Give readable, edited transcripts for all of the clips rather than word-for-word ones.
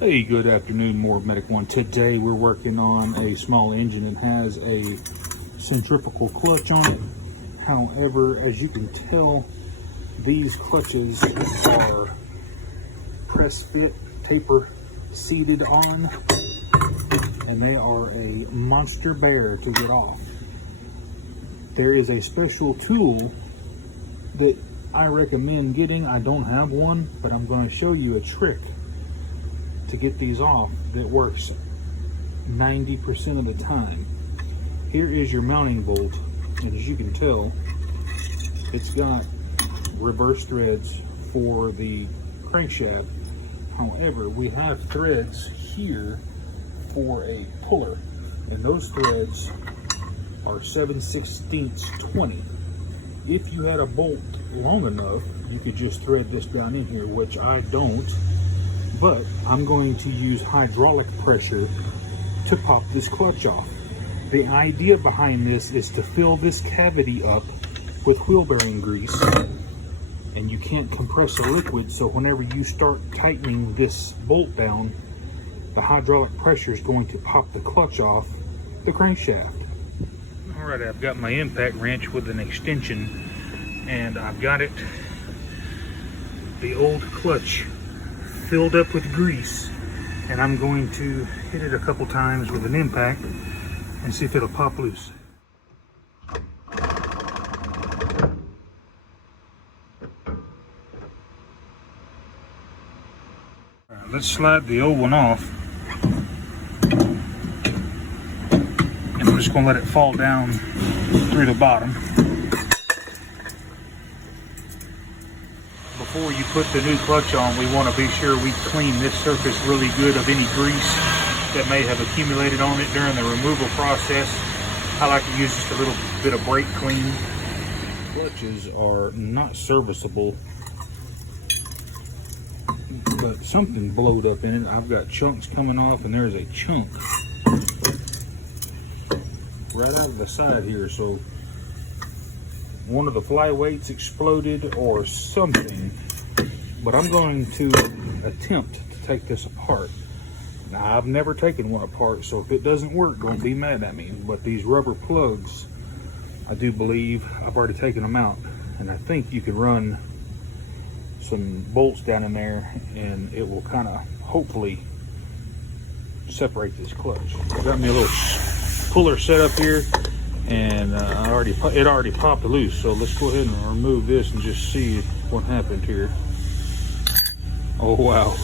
Hey, good afternoon, more Medic One. Today we're working on a small engine. It has a centrifugal clutch on it. However, as you can tell, these clutches are press fit, taper seated on, and they are a monster bear to get off. There is a special tool that I recommend getting. I don't have one, but I'm going to show you a trick to get these off that works 90% of the time. Here is your mounting bolt, and as you can tell, it's got reverse threads for the crankshaft. However, we have threads here for a puller, and those threads are 7/16 20. If you had a bolt long enough, you could just thread this down in here, which I don't. But I'm going to use hydraulic pressure to pop this clutch off. The idea behind this is to fill this cavity up with wheel bearing grease, and you can't compress a liquid, so whenever you start tightening this bolt down, the hydraulic pressure is going to pop the clutch off the crankshaft. Alright, I've got my impact wrench with an extension, and I've got it, the old clutch, filled up with grease, and I'm going to hit it a couple times with an impact and see if it'll pop loose. Right, let's slide the old one off, and we're just going to let it fall down through the bottom. Before you put the new clutch on, we want to be sure we clean this surface really good of any grease that may have accumulated on it during the removal process. I like to use just a little bit of brake clean. Clutches are not serviceable, but something blowed up in it. I've got chunks coming off, and there's a chunk right out of the side here, so one of the flyweights exploded or something. But I'm going to attempt to take this apart. Now, I've never taken one apart, so if it doesn't work, don't be mad at me. But these rubber plugs, I do believe I've already taken them out, and I think you can run some bolts down in there, and it will kind of hopefully separate this clutch. I've got me a little puller set up here, and it already popped loose. So let's go ahead and remove this and just see what happened here. Oh wow.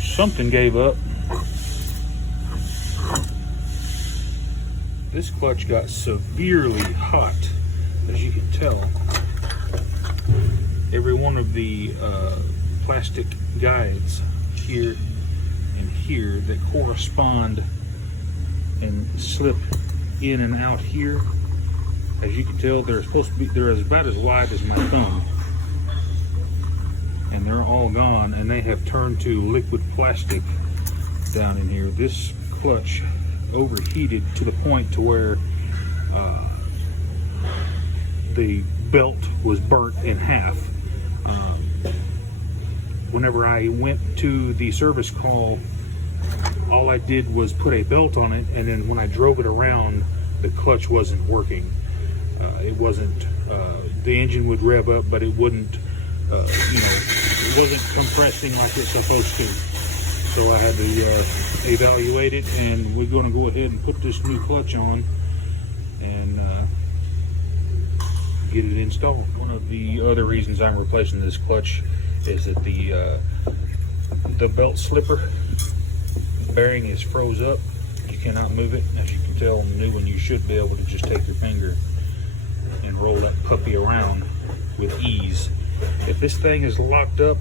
Something gave up. This clutch got severely hot, as you can tell. Every one of the plastic guides here and here that correspond and slip in and out here, as you can tell, they're about as wide as my thumb, and they're all gone, and they have turned to liquid plastic down in here. This clutch overheated to the point to where the belt was burnt in half. Whenever I went to the service call, all I did was put a belt on it, and then when I drove it around, the clutch wasn't working. It wasn't, the engine would rev up, but it wouldn't, it wasn't compressing like it's supposed to. So I had to evaluate it, and we're going to go ahead and put this new clutch on and get it installed. One of the other reasons I'm replacing this clutch is that the belt slipper bearing is froze up. You cannot move it. As you can tell on the new one, you should be able to just take your finger and roll that puppy around with ease. If this thing is locked up,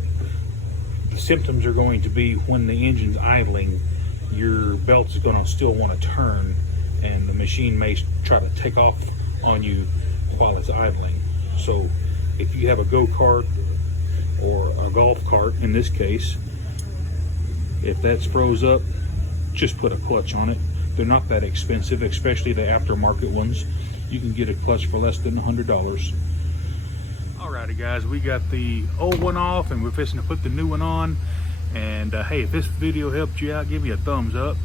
the symptoms are going to be when the engine's idling, your belt is going to still want to turn, and the machine may try to take off on you while it's idling. So if you have a go-kart or a golf cart in this case, if that's froze up, just put a clutch on it. They're not that expensive, especially the aftermarket ones. You can get a clutch for less than $100. Alrighty guys, we got the old one off and we're fixing to put the new one on. And hey, if this video helped you out, give me a thumbs up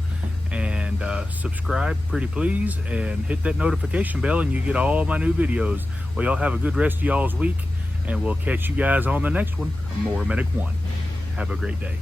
and subscribe pretty please, and hit that notification bell and you get all my new videos. Well, y'all have a good rest of y'all's week, and we'll catch you guys on the next one. More Medic 1. Have a great day.